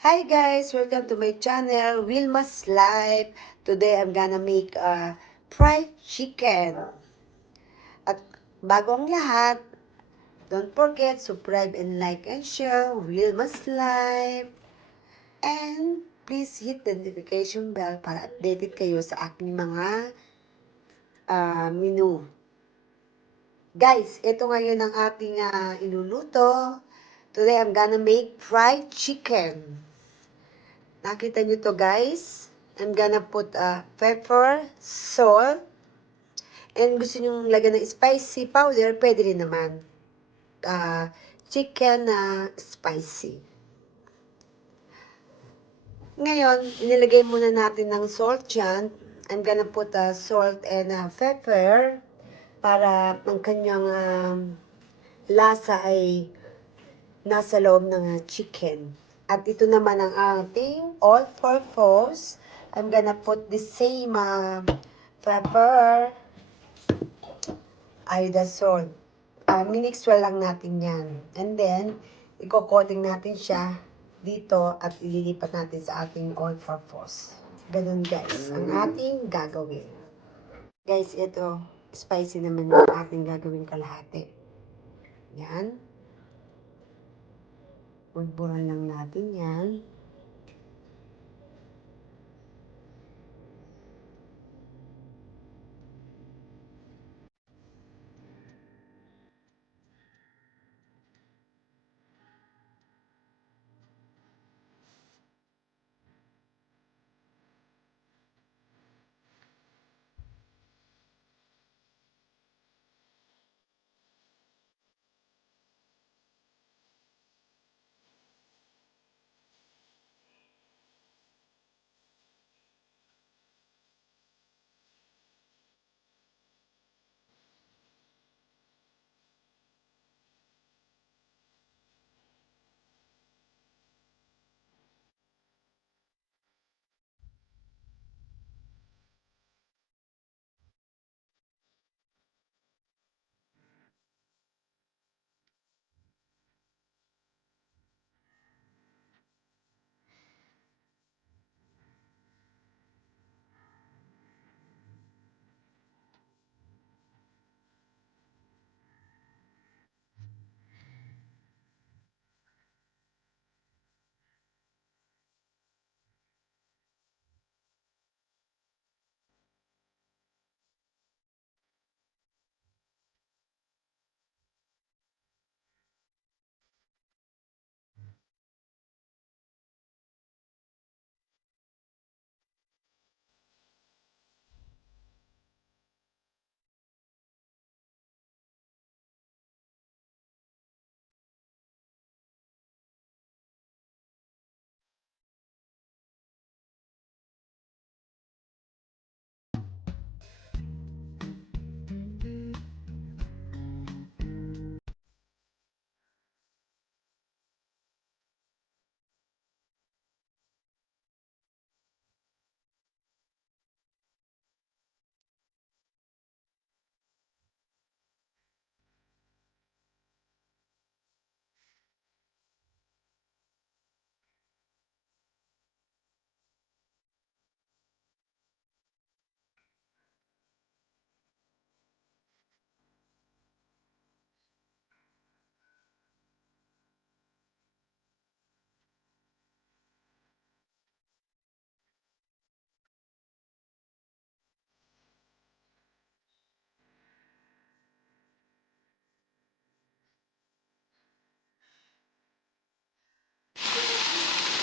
Hi guys, welcome to my channel, Wilma's Life. Today I'm gonna make fried chicken. At bago ang lahat, don't forget subscribe and like and share Wilma's Life. And please hit the notification bell para updated kayo sa aking mga menu. Guys, ito ngayon ang ating iluluto. Today I'm gonna make fried chicken. Nakita nyo to guys. I'm gonna put pepper, salt, and gusto nyo lagyan ng spicy powder, pwede rin naman. Chicken spicy. Ngayon, inilagay muna natin ng salt dyan. I'm gonna put salt and pepper para ang kanyang lasa ay nasa loob ng chicken. At ito naman ang ating all-purpose. I'm gonna put the same pepper, the salt. Minixwell lang natin yan. And then, i-coating natin siya dito at ililipat natin sa ating all-purpose. Ganun guys, ang ating gagawin. Guys, ito, spicy naman yung ating gagawin kalahati. Yan. Bulburan lang natin yan.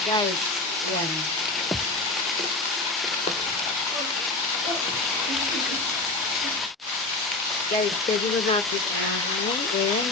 Guys, yan. Guys, pwede mo natin and yan.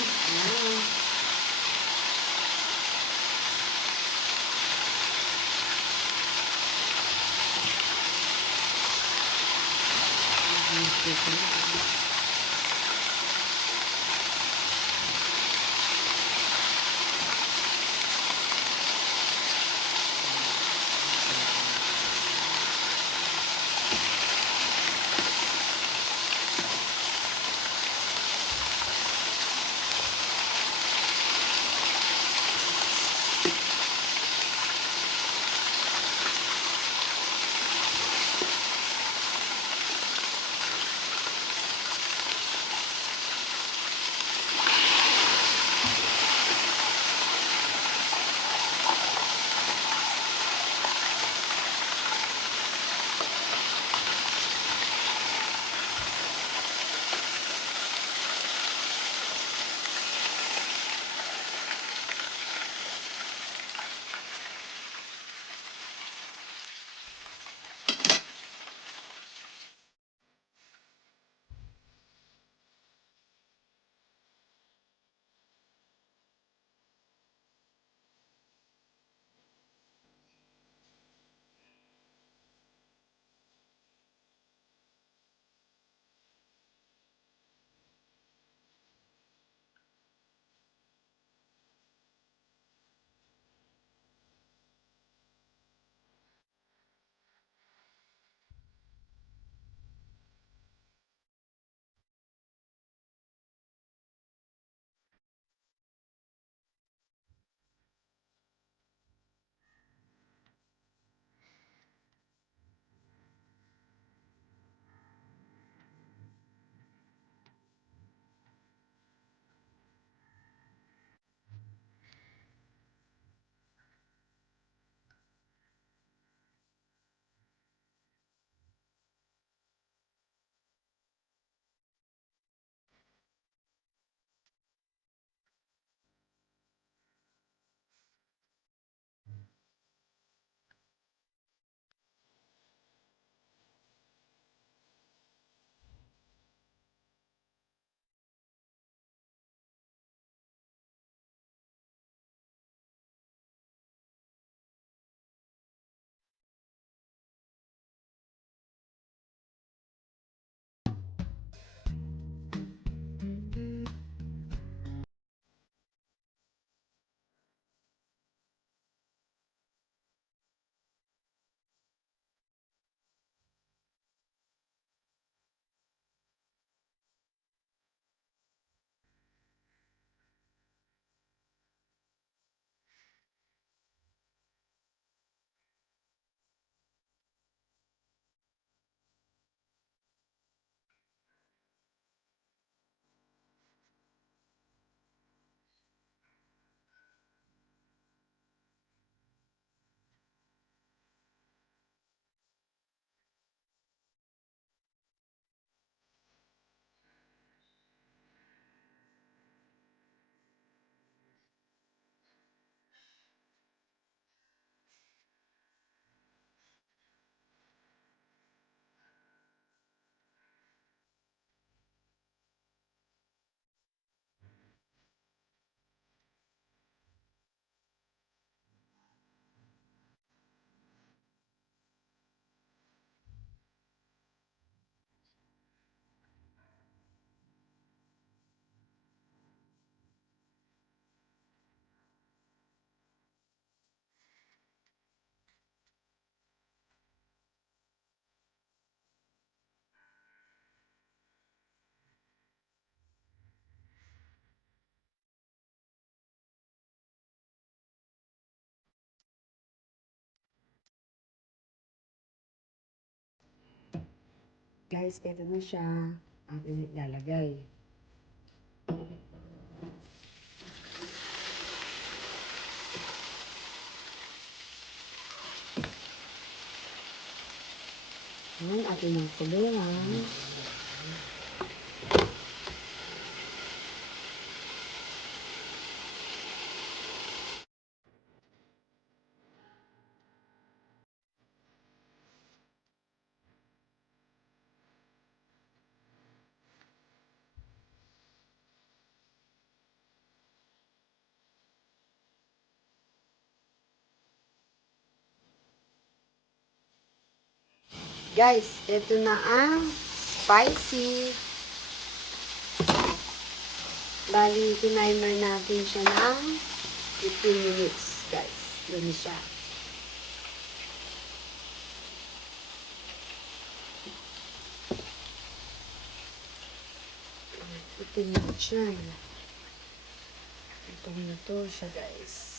Guys, ito na siya. Atin ilalagay. Ayan, atin ang kuliran. Guys, ito na ang spicy. Bali, tinimer natin siya ng 15 minutes, guys. Dun siya. Ito na siya. Ito na to siya, guys.